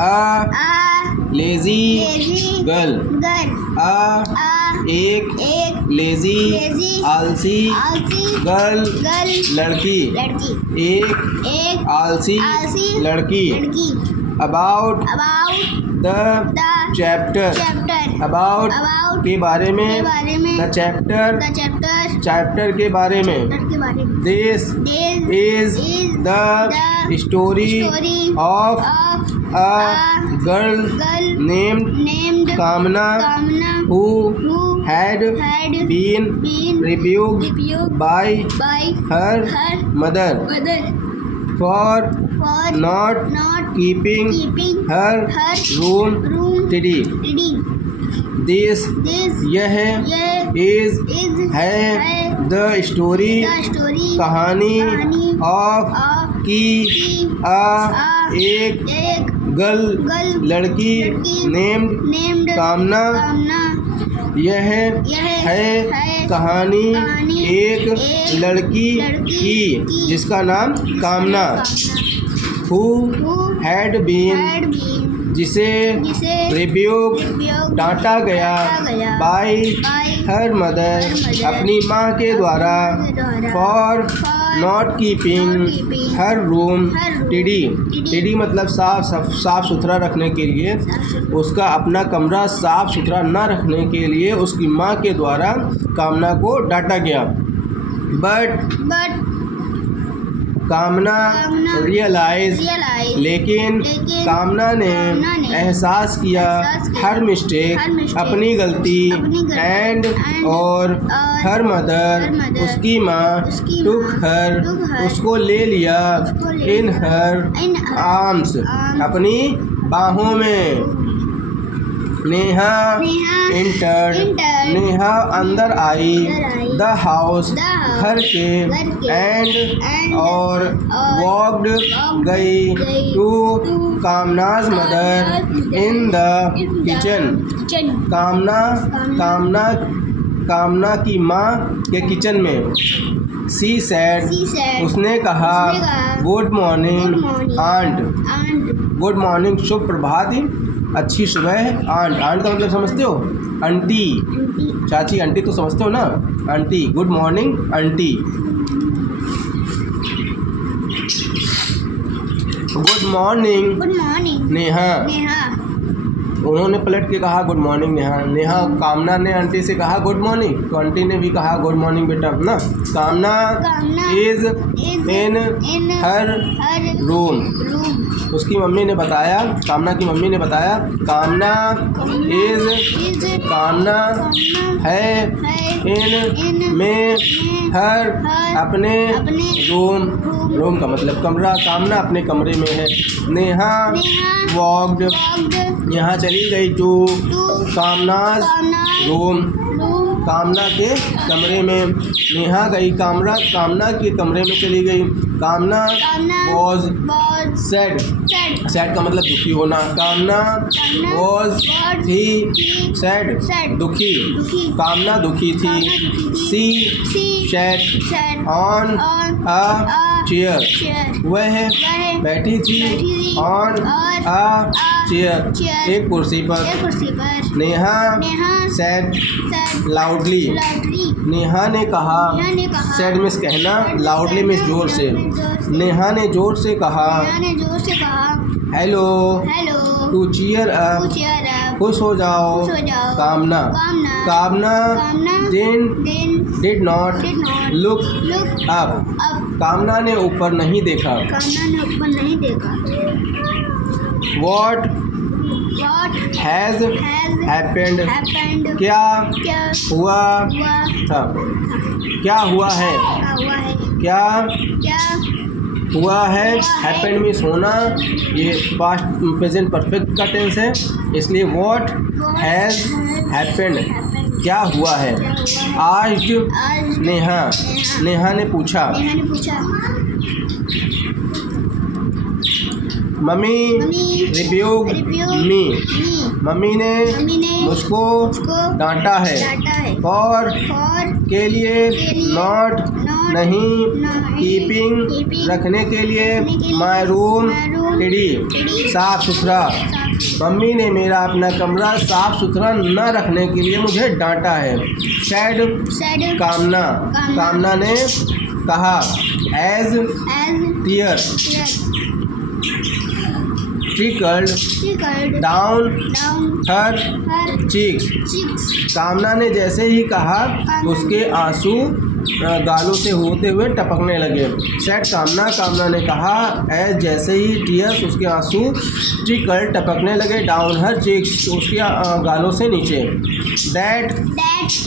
A lazy girl. एक lazy आलसी girl लड़की. एक आलसी लड़की. About the chapter. About के बारे में. The chapter के बारे में. This is the story of a girl named Kamna who had been rebuked by her mother for not keeping her room tidy. This यह is है the story कहानी of की एक गर्ल लड़की named कामना. यह है कहानी एक लड़की की जिसका नाम कामना. Who had been जिसे रिब्यूक डांटा गया by her mother अपनी माँ के द्वारा for not keeping her room tidy मतलब साफ सुथरा रखने के लिए. उसका अपना कमरा साफ सुथरा न रखने के लिए उसकी माँ के द्वारा कामना को डांटा गया. बट कामना रियलाइज लेकिन कामना ने एहसास किया हर मिस्टेक अपनी गलती एंड और हर मदर उसकी माँ टुक हर उसको ले लिया इन हर आर्म्स अपनी बाहों में. नेहा इंटर्ड नेहा अंदर आई द हाउस घर के एंड और वॉक्ड गई to Kamna's mother in the kitchen Kamna की माँ के किचन में. सी सैड उसने कहा good morning aunt. Good morning शुभ प्रभात अच्छी सुबह. आंट का मतलब समझते हो? आंटी चाची आंटी तो समझते हो ना. Aunty good morning aunty. Good morning Neha. उन्होंने पलट के कहा गुड मॉर्निंग नेहा. कामना ने आंटी से कहा गुड मॉर्निंग तो आंटी ने भी कहा गुड मॉर्निंग बेटा ना. कामना इज इन हर रूम. उसकी मम्मी ने बताया कामना की मम्मी ने बताया कामना है इन में हर अपने रूम का मतलब कमरा. कामना अपने कमरे में है. नेहा वॉक्ड यहाँ चली गई टू कामनाज रूम कामना के कमरे में. नेहा गई कामना के कमरे में चली गई. कामना वॉज सैड का मतलब दुखी होना. कामना वॉज थी सैड दुखी. कामना दुखी थी. सी सैड ऑन अ चेयर वह बैठी थी ऑन अ चेयर एक कुर्सी पर. नेहा सैड लाउडली नेहा ने कहा सैड मीन्स कहना लाउडली मीन्स जोर से. नेहा ने जोर से कहा हेलो टू चीयर अप खुश हो जाओ. कामना डिड नॉट लुक अप कामना ने ऊपर नहीं देखा. What has happened क्या हुआ था. क्या हुआ है हुआ है. happened मीन्स होना. ये पास्ट प्रेजेंट परफेक्ट का टेंस है इसलिए what has happened क्या हुआ है. आज नेहा ने पूछा मम्मी रिब्यूक मी मम्मी ने मुझको डांटा है. फॉर के लिए नॉट नहीं कीपिंग रखने के लिए माय रूम टिडी साफ सुथरा। मम्मी ने मेरा अपना कमरा साफ सुथरा न रखने के लिए मुझे डांटा है। सैड कामना, कामना ने कहा। As tear trickled down her cheeks, Kamna ने जैसे ही कहा उसके आंसू गालों से होते हुए टपकने लगे। सैड कामना, कामना ने कहा। एज जैसे ही टीयर्स उसके आंसू ट्रिकल टपकने लगे डाउन हर चीक्स उसके गालों से नीचे। That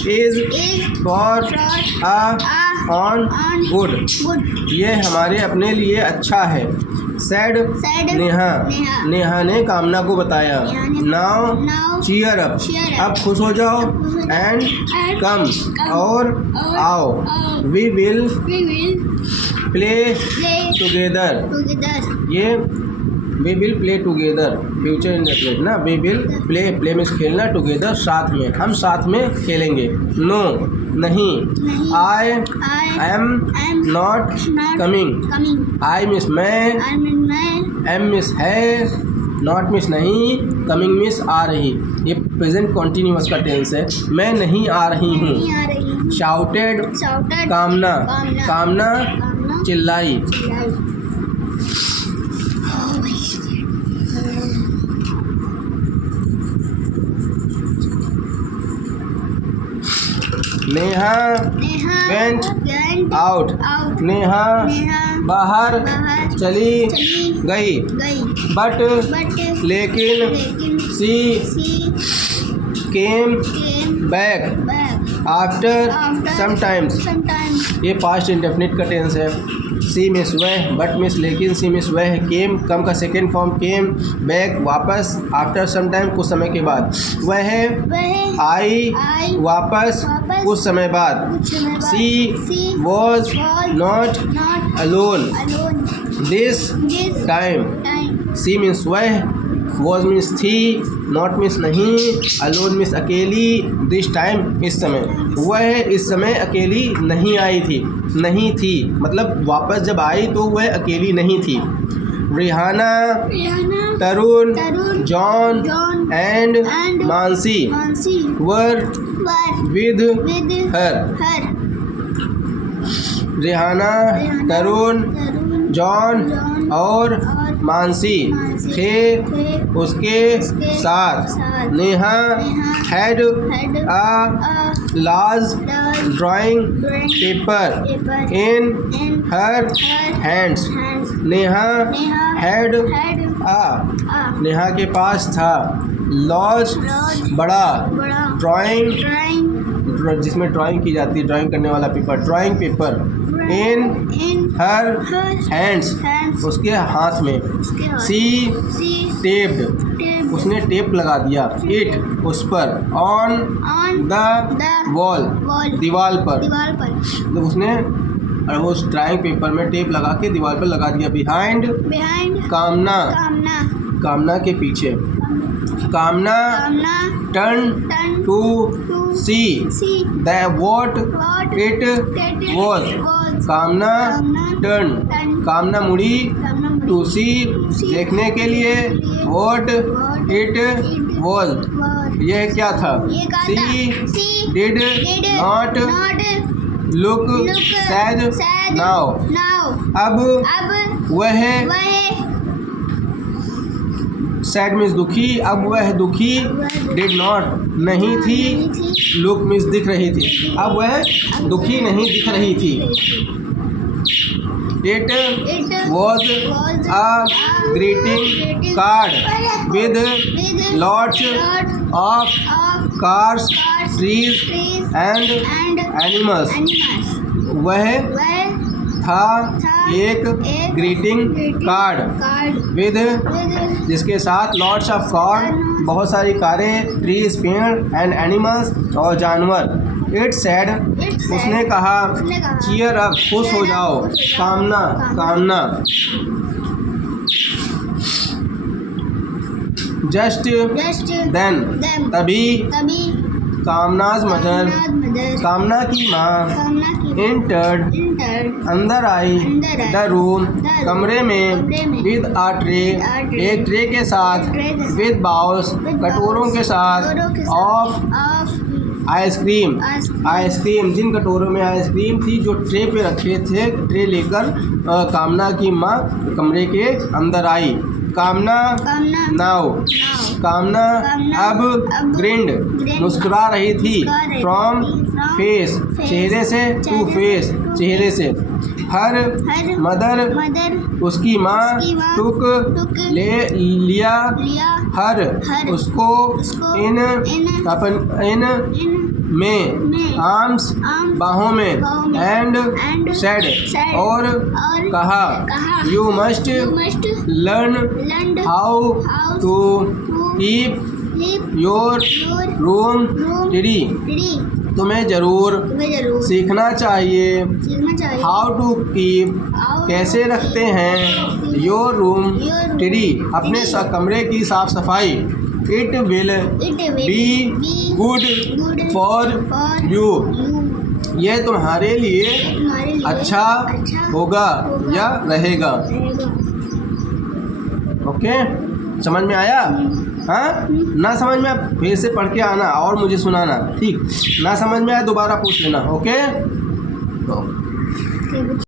is for on good, ये हमारे अपने लिए अच्छा है। सैड नेहा ने कामना को बताया। नाउ चीयर अप, अब खुश हो जाओ। एंड कम, और आओ। वी विल प्ले टुगेदर, ये we will play together future indefinite ना। वी विल प्ले में खेलना, टुगेदर साथ में, हम साथ में खेलेंगे। नो नहीं। I am not coming, I miss मैं, एम मिस है, नॉट मिस नहीं, कमिंग मिस आ रही। ये प्रेजेंट कॉन्टिन्यूअस का टेंस है। मैं नहीं आ रही हूँ। शाउटेड कामना, कामना चिल्लाई। नेहा वेंट आउट, नेहा बाहर चली गई। बट लेकिन सी केम बैक आफ्टर समटाइम्स, ये पास्ट इंडेफिनिट का टेंस है। सी मिस वह, बट मिस लेकिन, सी मिस वह, केम कम का सेकेंड फॉर्म केम, बैक वापस, आफ्टर सम टाइम कुछ समय के बाद, वह आई वापस कुछ समय बाद। She was not alone this time, she means वह, वॉज मीन्स थी, नॉट मीन्स नहीं, अलोन मीन्स अकेली, दिस टाइम इस समय। वह इस समय अकेली नहीं आई थी, नहीं थी मतलब वापस जब आई तो वह अकेली नहीं थी। Rihana Tarun John and Mansi were with her. Rihana Tarun John और मानसी थे उसके साथ। Neha had a large drawing paper in her hands. Neha had Neha के पास था लार्ज बड़ा ड्राइंग जिसमें ड्राइंग की जाती है, ड्राइंग करने वाला paper, drawing paper. In her hands उसके हाथ में। सी टेप्ड उसने टेप लगा दिया। इट उस पर। ऑन द वॉल दीवार पर। तो उसने वो ड्राइंग पेपर में टेप लगा के दीवार पर लगा दिया। बिहाइंड कामना के पीछे। Kamna turn to see what it was। Kamna turn Kamna मुड़ी टू सी देखने के लिए what it was यह क्या था। She did not look sad now अब वह सैड मीन्स दुखी, अब वह दुखी। डिड नॉट नहीं थी, लुक मीन्स दिख रही थी, अब वह दुखी नहीं दिख रही थी। It was a greeting card with lots of cars trees and animals. वह था एक ग्रीटिंग कार्ड विद जिसके साथ लॉट्स ऑफ कार बहुत सारी कारें, ट्रीज पेड़ एंड एनिमल्स और जानवर। इट सैड उसने कहा चीयर अप खुश हो जाओ। कामना जस्ट देन तभी कामनाज मदर कामना की माँ entered अंदर आई द रूम कमरे में विद आ ट्रे एक ट्रे के साथ विद बाउल्स कटोरों के साथ ऑफ आइसक्रीम जिन कटोरों में आइसक्रीम थी जो ट्रे पे रखे थे ट्रे लेकर कामना की माँ कमरे के अंदर आई कामना नाउ कामना अब ग्रिंड मुस्कुरा रही थी फ्रॉम फेस चेहरे से टू फेस चेहरे से हर मदर उसकी माँ टुक ले लिया हर उसको इन में आर्म्स बाहों में एंड सेड और कहा you must learn how to keep your room tidy तुम्हें जरूर सीखना चाहिए हाउ टू कीप कैसे रखते हैं योर रूम टिडी अपने कमरे की साफ सफाई it will be good for you यह तुम्हारे लिए अच्छा होगा या रहेगा ओके समझ में आया हाँ ना समझ में आया फिर से पढ़ के आना और मुझे सुनाना ठीक ना समझ में आया दोबारा पूछ लेना ओके